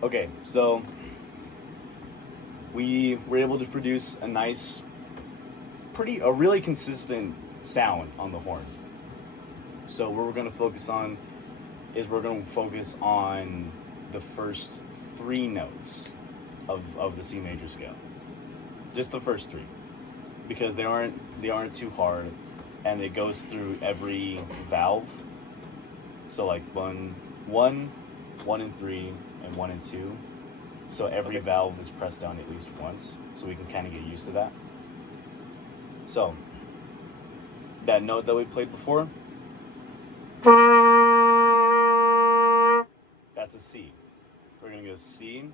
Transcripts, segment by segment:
Okay, so we were able to produce a really consistent sound on the horn. So what we're going to focus on is we're going to focus on the first three notes of the C major scale. Just the first three, because they aren't too hard, and it goes through every valve. So like one and three, and one and two. So every Okay. valve is pressed down at least once, so we can kind of get used to that. So that note that we played before, that's a C. We're gonna go C,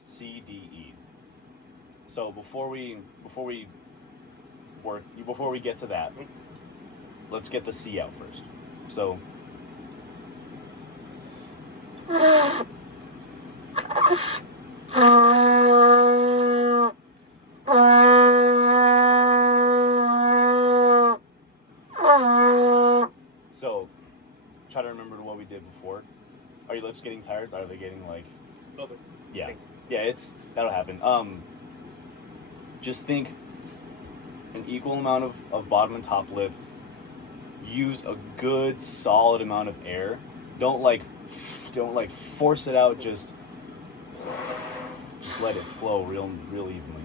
C, D, E. So before we get to that, let's get the C out first. So so try to remember what we did before. Are your lips getting tired? Are they getting like Little bit. yeah. Think. Yeah, that'll happen. Just think an equal amount of bottom and top lip. Use a good solid amount of air. Don't force it out, just let it flow real evenly.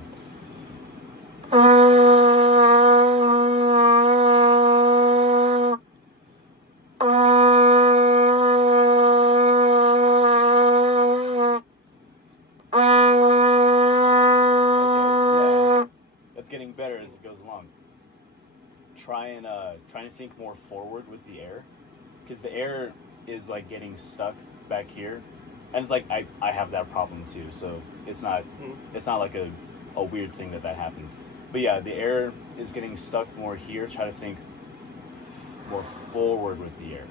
Okay, yeah. That's getting better as it goes along. Try and think more forward with the air, because the air is like getting stuck back here, and it's like I have that problem too. So it's not like a weird thing that happens. But yeah, the air is getting stuck more here. Try to think more forward with the air.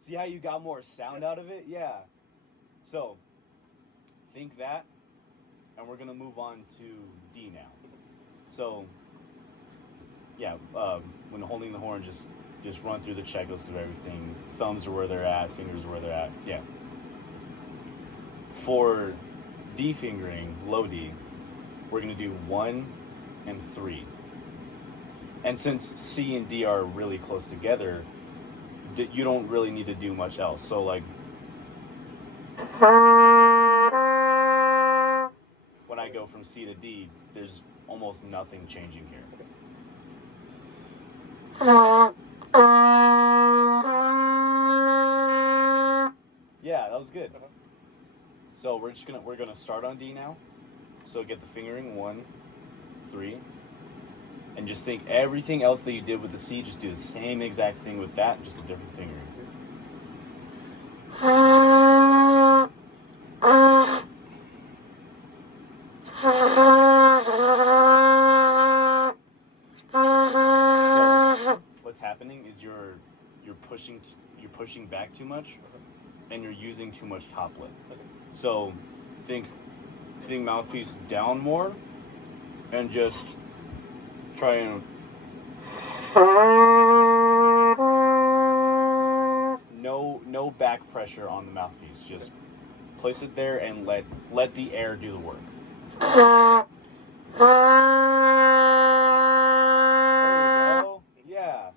See how you got more sound out of it? Yeah. So think that, and we're gonna move on to D now. So yeah, when holding the horn, just run through the checklist of everything. Thumbs are where they're at, fingers are where they're at. Yeah. For D fingering, low D, we're gonna do 1 and 3. And since C and D are really close together, you don't really need to do much else. So like when I go from C to D, there's almost nothing changing here. Yeah, that was good. So we're gonna start on D now. So get the fingering 1, 3, and just think everything else that you did with the C, just do the same exact thing with that, just a different fingering. So what's happening is you're pushing back too much, and you're using too much top lip. So think mouthpiece down more, and just try and no back pressure on the mouthpiece. Just place it there and let the air do the work. There you go. Yeah.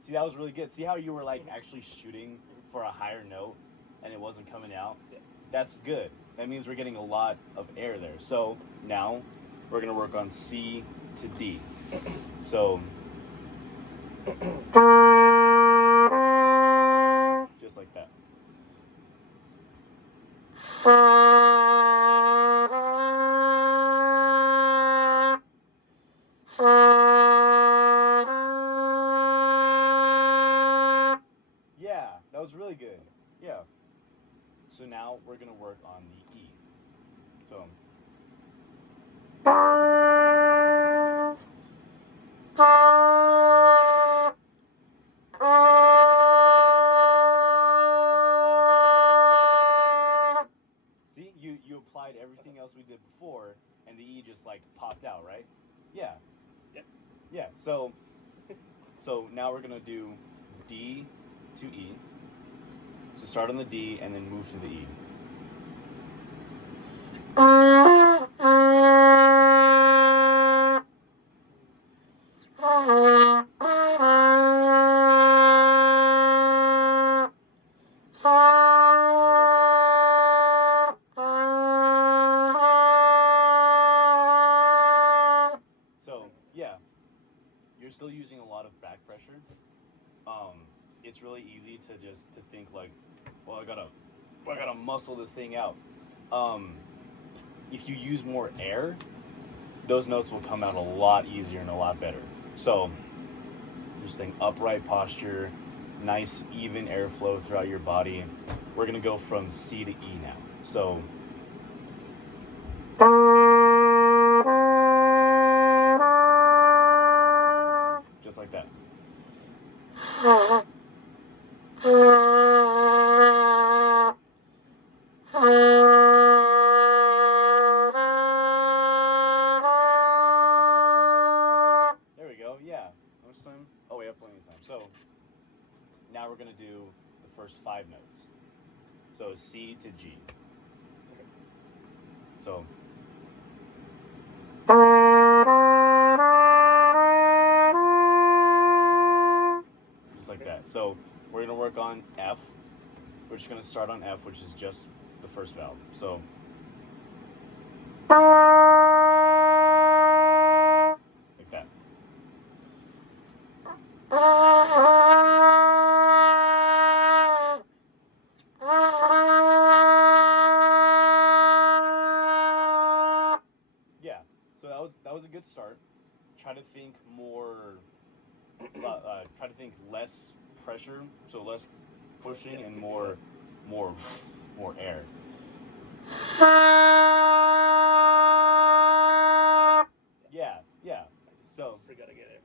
See, that was really good. See how you were like actually shooting for a higher note and it wasn't coming out? That's good. That means we're getting a lot of air there. So now we're gonna work on C to D. So just like that. Yeah, that was really good. Yeah. So now we're gonna work on the E. So else we did before, and the E just like popped out, right? Yeah. Yep. Yeah. So now we're gonna do D to E. So start on the D and then move to the E. So yeah, you're still using a lot of back pressure. It's really easy to think like, well, I gotta muscle this thing out. If you use more air, those notes will come out a lot easier and a lot better. So, just saying upright posture, nice even airflow throughout your body. We're gonna go from C to E now. So. Just like that. There we go. Yeah. How much time? Oh, we have plenty of time. So now we're gonna do the first 5 notes. So C to G. So. Just like that. So we're gonna work on F. We're just gonna start on F, which is just the first valve. So. Like that. Yeah. So that was a good start. Try to think more. Try to think less pressure, so less pushing and more air. Yeah. So Forgot to get it.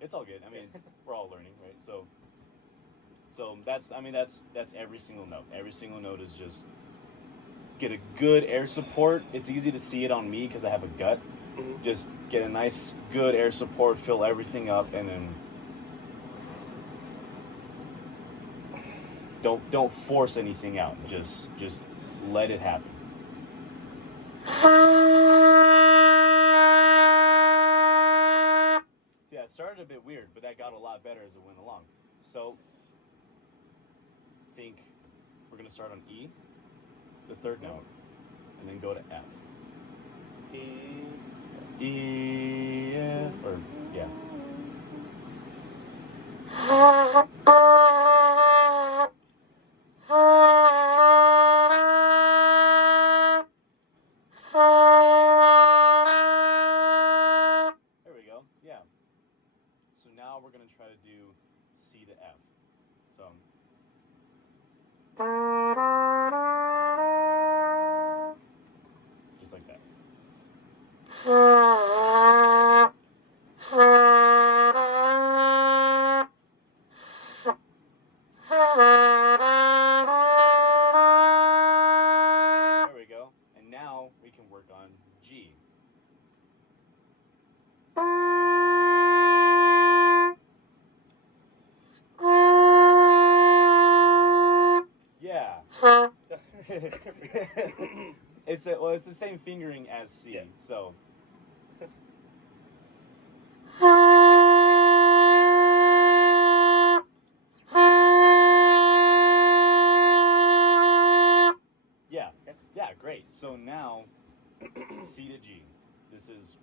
It's all good. I mean, we're all learning, right? So that's every single note. Every single note is just get a good air support. It's easy to see it on me because I have a gut. Just get a nice, good air support, fill everything up, and then don't force anything out. Just let it happen. Yeah, it started a bit weird, but that got a lot better as it went along. So think we're gonna start on E, the third note, and then go to F. E, F, or yeah. There we go. Yeah. So now we're gonna try to do C to F. So. Just like that. There we go. And now we can work on G. Yeah. It's the same fingering as C. Yeah. So. Yeah, great. So now C to G. This is.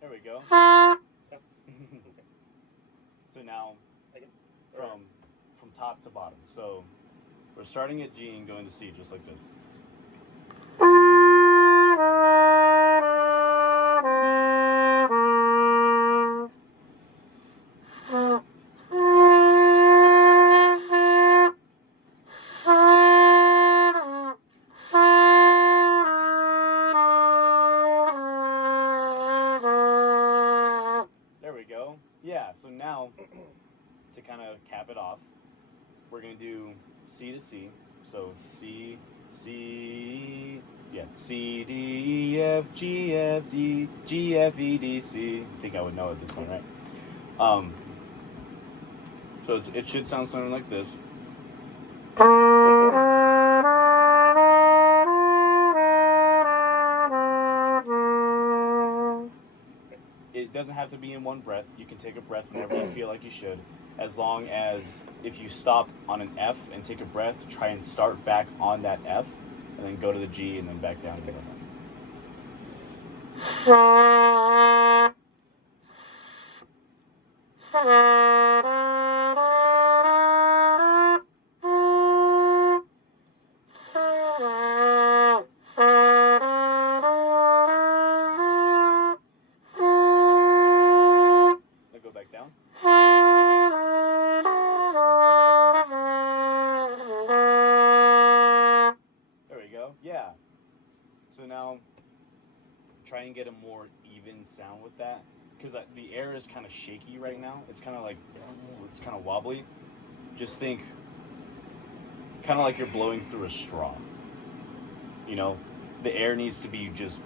There we go. So now from top to bottom. So we're starting at G and going to C just like this. There So now, to kind of cap it off, we're going to do C to C. So C, C, D, E, F, G, F, D, G, F, E, D, C. I think I would know at this point, right? So it should sound something like this. It doesn't have to be in one breath. You can take a breath whenever you feel like you should, as long as if you stop on an F and take a breath, try and start back on that F, and then go to the G and then back down again. Then go back down. There we go. Yeah. So now try and get a more even sound with that, because the air is kind of shaky right now. It's kind of like, it's kind of wobbly. Just think kind of like you're blowing through a straw. You know, the air needs to be just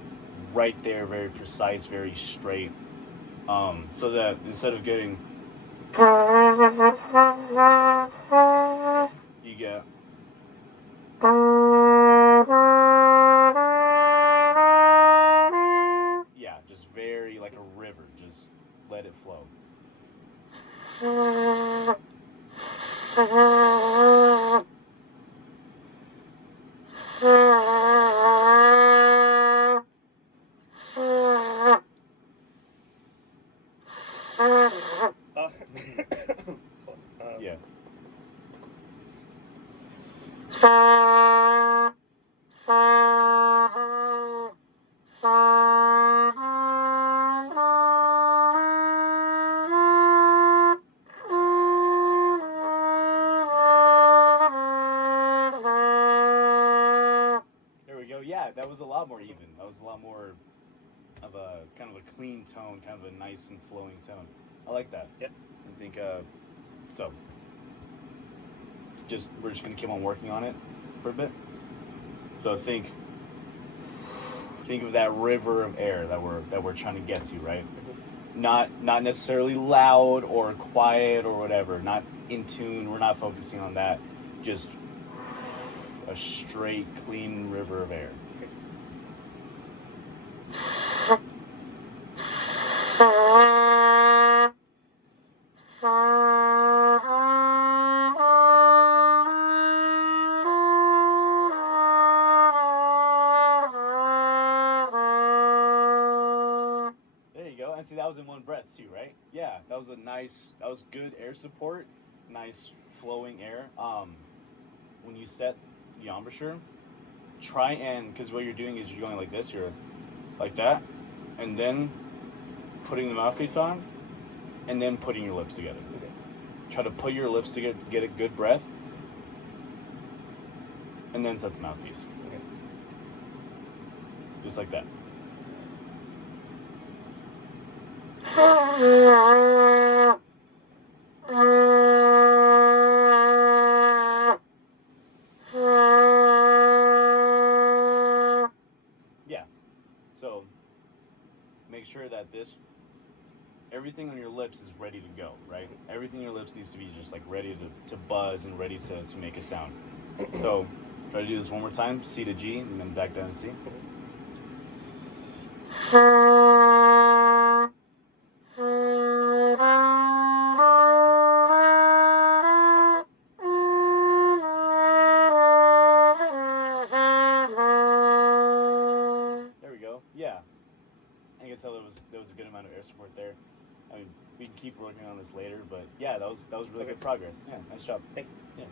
right there, very precise, very straight, so that instead of getting, you get, yeah, just very like a river. Just let it flow. Yeah. There we go. Yeah, that was a lot more even. That was a lot more of a kind of a clean tone, kind of a nice and flowing tone. I like that. Yep. I think so. We're just gonna keep on working on it for a bit. So think of that river of air that we're trying to get to, right? Not necessarily loud or quiet or whatever. Not in tune. We're not focusing on that. Just a straight, clean river of air. There you go. And see, that was in one breath too, right? Yeah, that was good air support, nice flowing air. When you set the embouchure, try and, because what you're doing is you're going like this, you're like that, and then putting the mouthpiece on, and then putting your lips together. Okay. Try to put your lips together, get a good breath, and then set the mouthpiece. Okay. Just like that. Yeah. So make sure that everything on your lips is ready to go, right? Everything on your lips needs to be just like ready to buzz and ready to make a sound. So try to do this one more time, C to G, and then back down to C. There we go. Yeah. I can tell there was a good amount of air support there. I mean, we can keep working on this later, but yeah, that was really good progress. Yeah, nice job. Thank you. Yeah.